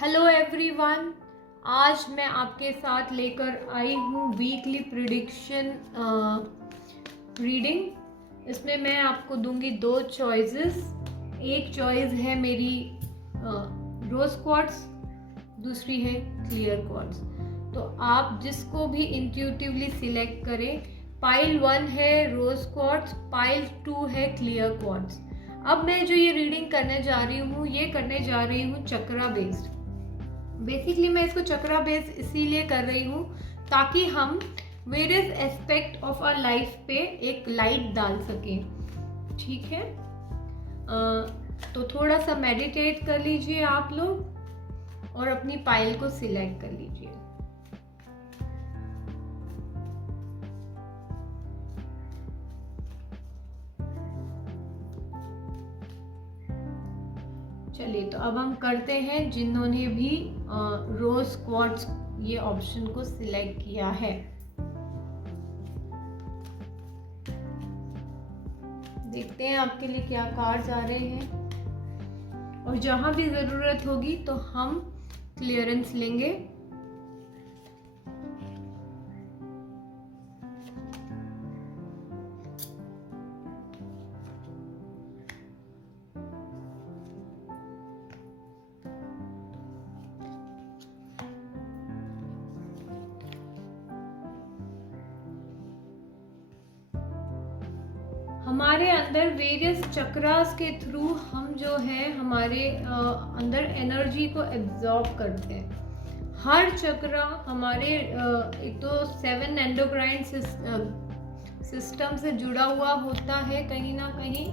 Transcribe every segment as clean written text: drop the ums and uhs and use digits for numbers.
Hello everyone, आज मैं आपके साथ लेकर आई हूँ वीकली प्रिडिक्शन रीडिंग। इसमें मैं आपको दूंगी दो चॉइसेस। एक चॉइस है मेरी रोज क्वार्ट्स, दूसरी है क्लियर क्वार्ट्स। तो आप जिसको भी इंट्यूटिवली सिलेक्ट करें। पाइल 1 है रोज क्वार्ट्स, पाइल 2 है क्लियर क्वार्ट्स। अब मैं जो ये रीडिंग करने जा रही हूँ, ये करने जा रही हूँ चक्रा बेस्ड। बेसिकली मैं इसको चक्रा बेस्ड इसीलिए कर रही हूँ ताकि हम various aspect of our life पे एक लाइट डाल सकें। ठीक है, तो थोड़ा सा मेडिटेट कर लीजिए आप लोग और अपनी पाइल को सिलेक्ट कर लीजिए। चलिए, तो अब हम करते हैं जिन्होंने भी रोज क्वार्ट्स ये ऑप्शन को सिलेक्ट किया है। देखते हैं आपके लिए क्या कार्ड्स आ रहे हैं और जहां भी जरूरत होगी तो हम क्लियरेंस लेंगे। हमारे अंदर वेरियस चक्रास के थ्रू हम जो है हमारे अंदर एनर्जी को एब्जॉर्ब करते हैं। हर चक्रा हमारे एक तो 7 एंडोक्राइन सिस्टम से जुड़ा हुआ होता है कहीं ना कहीं,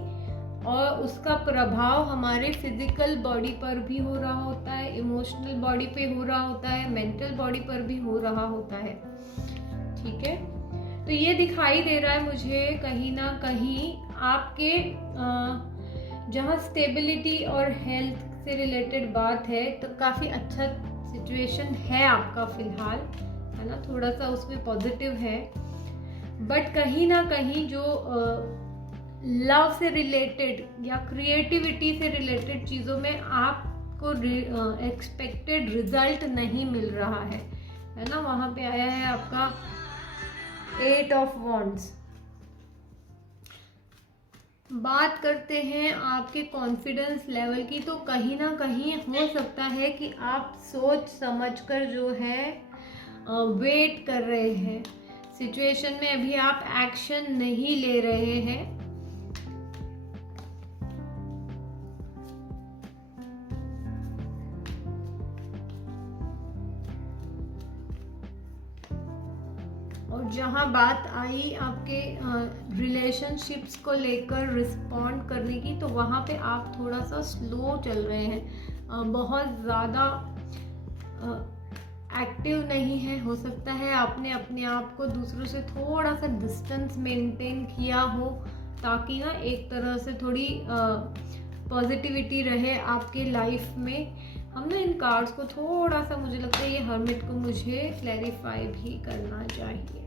और उसका प्रभाव हमारे फिजिकल बॉडी पर भी हो रहा होता है, इमोशनल बॉडी पे हो रहा होता है, मेंटल बॉडी पर भी हो रहा होता है। ठीक है, तो ये दिखाई दे रहा है मुझे कहीं ना कहीं आपके जहाँ स्टेबिलिटी और हेल्थ से रिलेटेड बात है तो काफ़ी अच्छा सिचुएशन है आपका फिलहाल, है ना, थोड़ा सा उसमें पॉजिटिव है। बट कहीं ना कहीं जो लव से रिलेटेड या क्रिएटिविटी से रिलेटेड चीज़ों में आपको एक्सपेक्टेड रिजल्ट नहीं मिल रहा है ना। वहाँ पे आया है आपका 8 ऑफ वॉन्ड्स। बात करते हैं आपके कॉन्फिडेंस लेवल की, तो कहीं ना कहीं हो सकता है कि आप सोच समझकर जो है वेट कर रहे हैं सिचुएशन में, अभी आप एक्शन नहीं ले रहे हैं। और जहाँ बात आई आपके रिलेशनशिप्स को लेकर रिस्पॉन्ड करने की, तो वहाँ पे आप थोड़ा सा स्लो चल रहे हैं, बहुत ज़्यादा एक्टिव नहीं है। हो सकता है आपने अपने आप को दूसरों से थोड़ा सा डिस्टेंस मेंटेन किया हो ताकि ना एक तरह से थोड़ी पॉजिटिविटी रहे आपके लाइफ में। हम ना इन कार्ड्स को थोड़ा सा, मुझे लगता है ये हर्मिट को मुझे क्लैरिफाई भी करना चाहिए।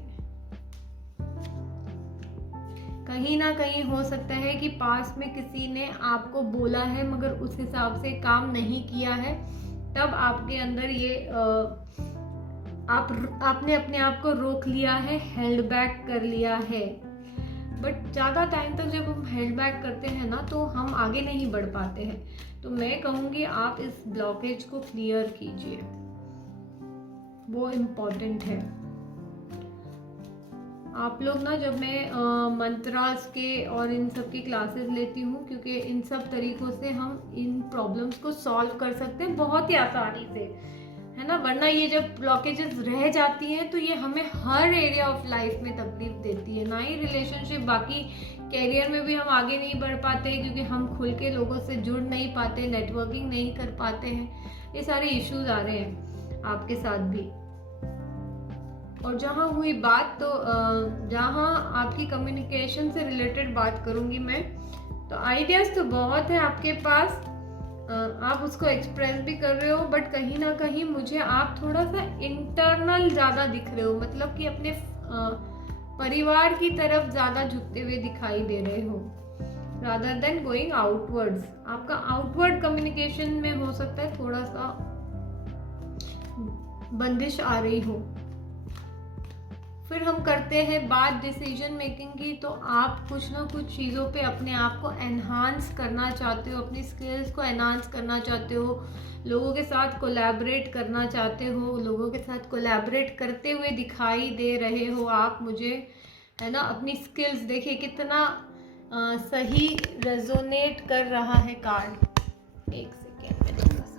कहीं ना कहीं हो सकता है कि पास में किसी ने आपको बोला है मगर उस हिसाब से काम नहीं किया है, तब आपके अंदर ये आपने अपने आप को रोक लिया है, हेल्ड बैक कर लिया है। बट ज़्यादा टाइम तक जब हम हेल्ड बैक करते हैं ना तो हम आगे नहीं बढ़ पाते हैं। तो मैं कहूँगी आप इस ब्लॉकेज को क्लियर कीजिए, वो इम्पोर्टेंट है। आप लोग ना, जब मैं मंत्रास के और इन सब की क्लासेस लेती हूँ, क्योंकि इन सब तरीक़ों से हम इन प्रॉब्लम्स को सॉल्व कर सकते हैं बहुत ही आसानी से, है ना। वरना ये जब ब्लॉकेजेस रह जाती हैं तो ये हमें हर एरिया ऑफ लाइफ में तकलीफ देती है, ना ही रिलेशनशिप, बाकी कैरियर में भी हम आगे नहीं बढ़ पाते क्योंकि हम खुल के लोगों से जुड़ नहीं पाते, नेटवर्किंग नहीं कर पाते हैं। ये सारे इश्यूज आ रहे हैं आपके साथ भी। और जहाँ हुई बात, तो जहाँ आपकी कम्युनिकेशन से रिलेटेड बात करूँगी मैं, तो आइडियाज़ तो बहुत है आपके पास, आप उसको एक्सप्रेस भी कर रहे हो, बट कहीं ना कहीं मुझे आप थोड़ा सा इंटरनल ज़्यादा दिख रहे हो, मतलब कि अपने परिवार की तरफ ज़्यादा झुकते हुए दिखाई दे रहे हो rather than going outwards। आपका आउटवर्ड कम्युनिकेशन में हो सकता है थोड़ा सा बंदिश आ रही हो। फिर हम करते हैं बात डिसीजन मेकिंग की। तो आप कुछ ना कुछ चीज़ों पे अपने आप को एनहांस करना चाहते हो, अपनी स्किल्स को एनहांस करना चाहते हो, लोगों के साथ कोलैबोरेट करना चाहते हो, लोगों के साथ कोलैबोरेट करते हुए दिखाई दे रहे हो आप मुझे, है ना। अपनी स्किल्स देखिए कितना सही रेजोनेट कर रहा है कार्ड। एक सेकेंड में थोड़ा सा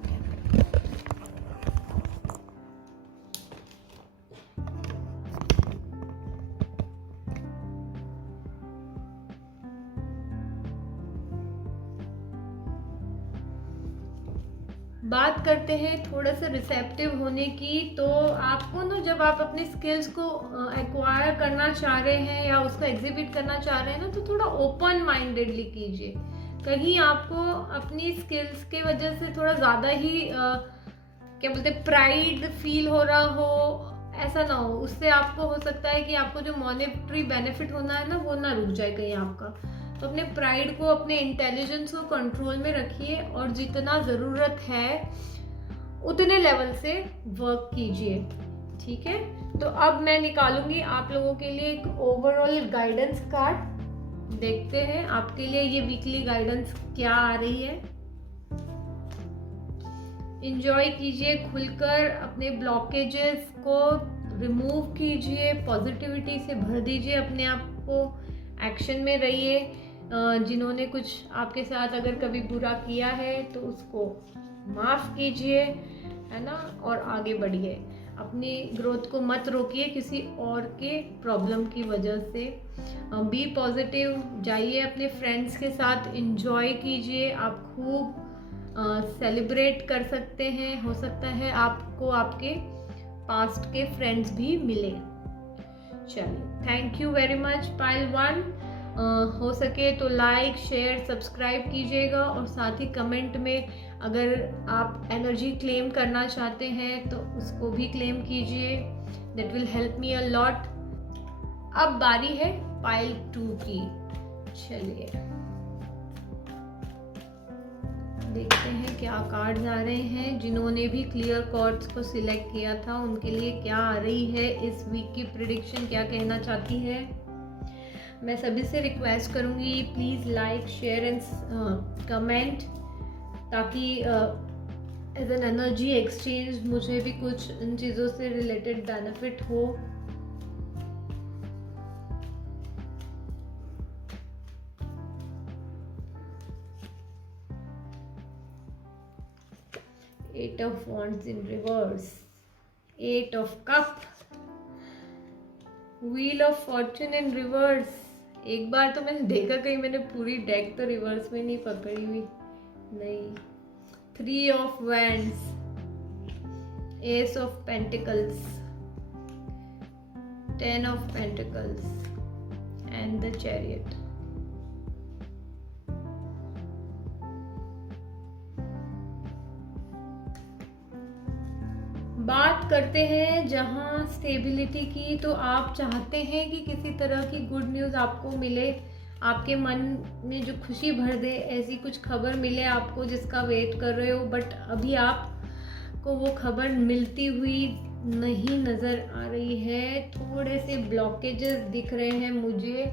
बात करते हैं थोड़ा सा रिसेप्टिव होने की। तो आपको ना, जब आप अपने स्किल्स को एक्वायर करना चाह रहे हैं या उसको एग्जिबिट करना चाह रहे हैं ना, तो थोड़ा ओपन माइंडेडली कीजिए। कहीं आपको अपनी स्किल्स के वजह से थोड़ा ज़्यादा ही क्या बोलते हैं, प्राइड फील हो रहा हो, ऐसा ना हो। उससे आपको हो सकता है कि आपको जो मॉनेटरी बेनिफिट होना है ना, वो ना रुक जाए कहीं आपका। तो अपने प्राइड को, अपने इंटेलिजेंस को कंट्रोल में रखिए और जितना ज़रूरत है उतने लेवल से वर्क कीजिए, ठीक है। तो अब मैं निकालूंगी आप लोगों के लिए एक ओवरऑल गाइडेंस कार्ड। देखते हैं आपके लिए ये वीकली गाइडेंस क्या आ रही है। एंजॉय कीजिए खुलकर, अपने ब्लॉकेजेस को रिमूव कीजिए, पॉजिटिविटी से भर दीजिए अपने आप को, एक्शन में रहिए। जिन्होंने कुछ आपके साथ अगर कभी बुरा किया है तो उसको माफ़ कीजिए, है ना, और आगे बढ़िए। अपनी ग्रोथ को मत रोकिए किसी और के प्रॉब्लम की वजह से। बी पॉजिटिव, जाइए अपने फ्रेंड्स के साथ एंजॉय कीजिए। आप खूब सेलिब्रेट कर सकते हैं। हो सकता है आपको आपके पास्ट के फ्रेंड्स भी मिले। चलिए, thank you very much pile 1। हो सके तो लाइक, शेयर, सब्सक्राइब कीजिएगा और साथ ही कमेंट में अगर आप एनर्जी क्लेम करना चाहते हैं तो उसको भी क्लेम कीजिए। That will help me a lot. अब बारी है पाइल 2 की। चलिए देखते हैं क्या कार्ड्स आ रहे हैं। जिन्होंने भी क्लियर कॉर्ड्स को सिलेक्ट किया था उनके लिए क्या आ रही है इस वीक की प्रेडिक्शन, क्या कहना चाहती है। मैं सभी से रिक्वेस्ट करूंगी, please like, share and comment, ताकि एज एन एनर्जी एक्सचेंज मुझे भी कुछ इन चीज़ों से रिलेटेड बेनिफिट हो। Eight of Wands in reverse, Eight of Cup, Wheel of Fortune in reverse। एक बार तो मैंने देखा कहीं मैंने पूरी डेक तो रिवर्स में नहीं पकड़ी हुई, नहीं। Three of Wands, Ace of Pentacles, Ten of Pentacles and the Chariot। बात करते हैं जहाँ स्टेबिलिटी की। तो आप चाहते हैं कि किसी तरह की गुड न्यूज़ आपको मिले, आपके मन में जो खुशी भर दे, ऐसी कुछ खबर मिले आपको जिसका वेट कर रहे हो, बट अभी आपको वो खबर मिलती हुई नहीं नज़र आ रही है। थोड़े से ब्लॉकेजेस दिख रहे हैं मुझे।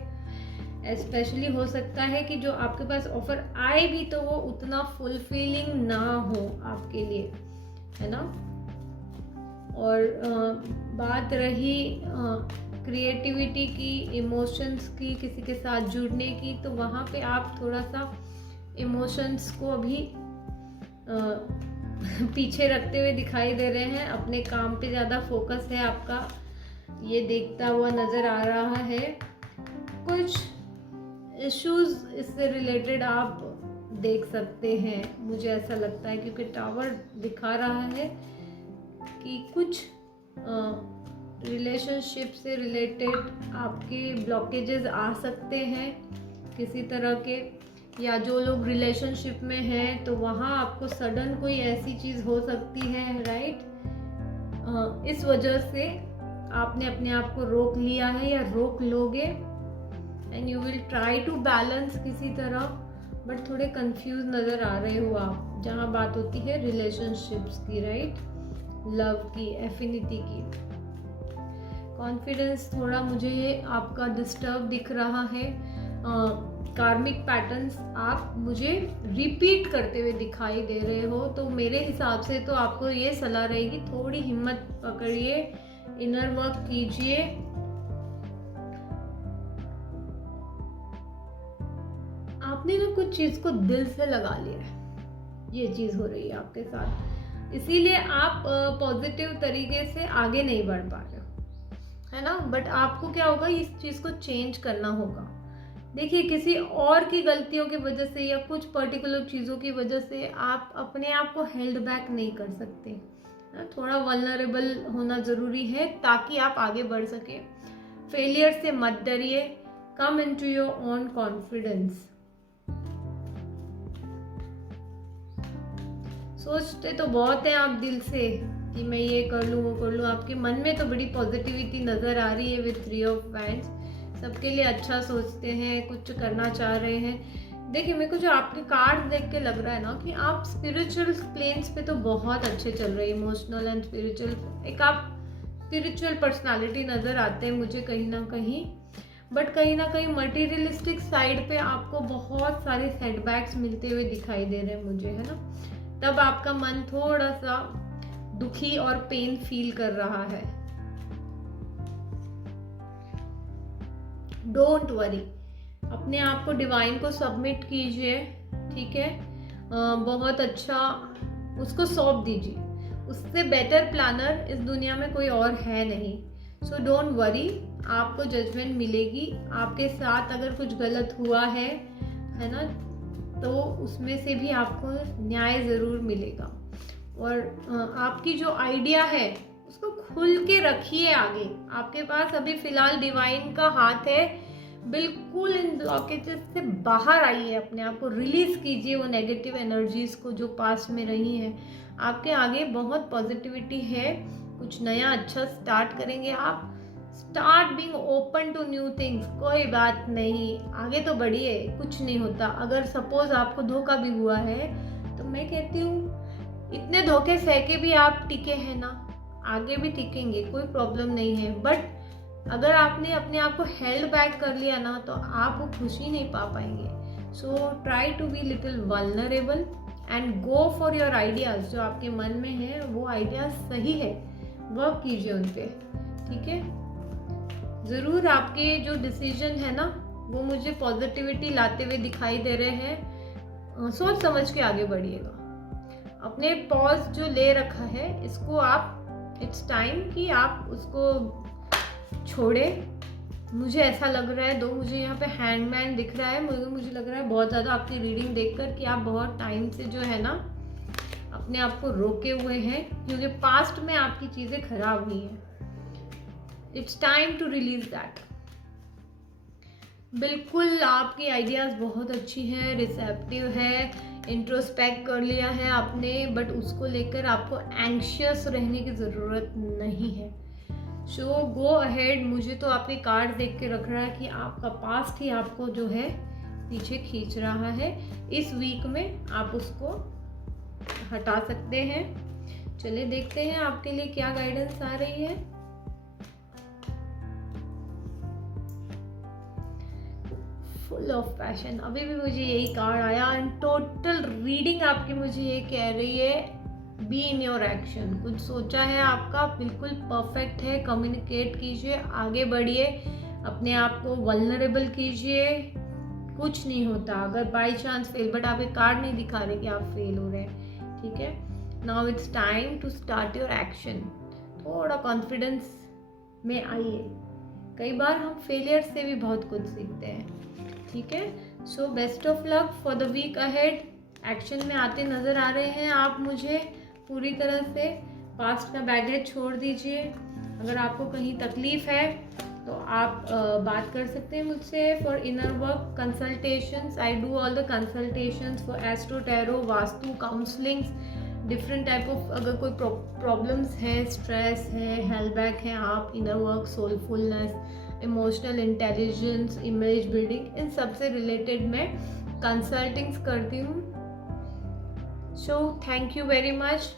स्पेशली हो सकता है कि जो आपके पास ऑफर आए भी तो वो उतना फुलफिलिंग ना हो आपके लिए, है ना। और बात रही क्रिएटिविटी की, इमोशंस की, किसी के साथ जुड़ने की, तो वहाँ पे आप थोड़ा सा इमोशंस को अभी पीछे रखते हुए दिखाई दे रहे हैं। अपने काम पे ज़्यादा फोकस है आपका, ये देखता हुआ नज़र आ रहा है। कुछ इश्यूज इससे रिलेटेड आप देख सकते हैं, मुझे ऐसा लगता है, क्योंकि टावर दिखा रहा है कि कुछ रिलेशनशिप से रिलेटेड आपके ब्लॉकेजेस आ सकते हैं किसी तरह के, या जो लोग रिलेशनशिप में हैं तो वहाँ आपको सडन कोई ऐसी चीज़ हो सकती है, राइट। इस वजह से आपने अपने आप को रोक लिया है या रोक लोगे, and you will try to balance किसी तरह, बट थोड़े कंफ्यूज नज़र आ रहे हो आप जहाँ बात होती है रिलेशनशिप्स की, राइट। लव की, एफिनिटी की। कॉन्फिडेंस थोड़ा मुझे आपका डिस्टर्ब दिख रहा है। कार्मिक पैटर्न्स आप मुझे रिपीट करते हुए दिखाई दे रहे हो, तो मेरे हिसाब से तो आपको ये सलाह रहेगी, थोड़ी हिम्मत पकड़िए, इनर वर्क कीजिए। आपने ना कुछ चीज को दिल से लगा लिया है, ये चीज हो रही है आपके साथ, इसीलिए आप पॉजिटिव तरीके से आगे नहीं बढ़ पा रहे हो, है ना। बट आपको क्या होगा, इस चीज को चेंज करना होगा। देखिए, किसी और की गलतियों की वजह से या कुछ पर्टिकुलर चीज़ों की वजह से आप अपने आप को हेल्ड बैक नहीं कर सकते। थोड़ा वल्नरेबल होना ज़रूरी है ताकि आप आगे बढ़ सके। फेलियर से मत डरिए, come into your own confidence. सोचते तो बहुत हैं आप दिल से कि मैं ये कर लूँ, वो कर लूँ। आपके मन में तो बड़ी पॉजिटिविटी नज़र आ रही है विद 3 ऑफ वांड्स। सबके लिए अच्छा सोचते हैं, कुछ करना चाह रहे हैं। देखिए, मेरे को जो आपके कार्ड देख के लग रहा है ना कि आप स्पिरिचुअल प्लेन्स पे तो बहुत अच्छे चल रहे हैं, इमोशनल एंड स्पिरिचुअल। एक आप स्पिरिचुअल पर्सनालिटी नज़र आते हैं मुझे कहीं ना कहीं, बट कहीं ना कहीं मटेरियलिस्टिक साइड पे आपको बहुत सारे सेटबैक्स मिलते हुए दिखाई दे रहे हैं मुझे, है ना। तब आपका मन थोड़ा सा दुखी और पेन फील कर रहा है। डोंट वरी, अपने आप को डिवाइन को सबमिट कीजिए, ठीक है। बहुत अच्छा उसको सौंप दीजिए। उससे बेटर प्लानर इस दुनिया में कोई और है नहीं। सो डोंट वरी, आपको जजमेंट मिलेगी। आपके साथ अगर कुछ गलत हुआ है ना, तो उसमें से भी आपको न्याय ज़रूर मिलेगा। और आपकी जो आइडिया है उसको खुल के रखिए आगे। आपके पास अभी फिलहाल डिवाइन का हाथ है। बिल्कुल इन ब्लॉकेजेस से बाहर आइए, अपने आप को रिलीज कीजिए वो नेगेटिव एनर्जीज को जो पास्ट में रही हैं। आपके आगे बहुत पॉजिटिविटी है, कुछ नया अच्छा स्टार्ट करेंगे आप। Start being open to new things. कोई बात नहीं, आगे तो बढ़िए, कुछ नहीं होता। अगर सपोज आपको धोखा भी हुआ है तो मैं कहती हूँ इतने धोखे सह के भी आप टिके हैं ना, आगे भी टिकेंगे, कोई प्रॉब्लम नहीं है। बट अगर आपने अपने आप को हेल्ड बैक कर लिया ना, तो आप वो खुशी नहीं पा पाएंगे। So try to be little vulnerable and go for your ideas. जो आपके मन में है वो आइडियाज सही है, वर्क कीजिए उन पे, ठीक है। ज़रूर आपके जो डिसीजन है ना, वो मुझे पॉजिटिविटी लाते हुए दिखाई दे रहे हैं। सोच समझ के आगे बढ़िएगा। अपने पॉज जो ले रखा है इसको आप, इट्स टाइम कि आप उसको छोड़े। मुझे ऐसा लग रहा है, मुझे यहाँ पे हैंडमैन दिख रहा है। मुझे लग रहा है बहुत ज़्यादा आपकी रीडिंग देखकर कि आप बहुत टाइम से जो है ना अपने आप को रोके हुए हैं, क्योंकि पास्ट में आपकी चीज़ें खराब हुई हैं। It's time to release that. बिल्कुल आपकी आइडियाज़ बहुत अच्छी है, रिसेप्टिव है, इंट्रोस्पेक्ट कर लिया है आपने, बट उसको लेकर आपको एंग्शियस रहने की ज़रूरत नहीं है। सो गो अहेड। मुझे तो आपके कार्ड देख के रख रहा है कि आपका पास्ट ही आपको जो है पीछे खींच रहा है। इस वीक में आप उसको हटा सकते हैं। चलिए देखते हैं आपके लिए क्या गाइडेंस आ रही है। फुल ऑफ पैशन, अभी भी मुझे यही कार्ड आया। एंड टोटल रीडिंग आपकी मुझे ये कह रही है, बी इन योर एक्शन। कुछ सोचा है आपका, बिल्कुल परफेक्ट है। कम्युनिकेट कीजिए, आगे बढ़िए, अपने आप को वल्नरेबल कीजिए। कुछ नहीं होता अगर बाई चांस फेल, बट आप एक कार्ड नहीं दिखा रहे कि आप फेल हो रहे हैं, ठीक है। Now it's time to start your action. थोड़ा कॉन्फिडेंस में आइए। कई बार हम फेलियर से भी बहुत कुछ सीखते हैं, ठीक है। So best of luck for the week ahead. Action में आते नज़र आ रहे हैं आप मुझे पूरी तरह से। पास्ट का बैगेज छोड़ दीजिए। अगर आपको कहीं तकलीफ है तो आप बात कर सकते हैं मुझसे for inner work consultations. I do all the consultations for astro, tarot, vastu, counsellings, different type of. अगर कोई प्रॉब्लम्स है, स्ट्रेस है, हेल्थ बैक है, आप inner work, soulfulness, emotional intelligence, image building, इन सब से रिलेटेड मैं कंसल्टिंग्स करती हूँ। So thank you very much.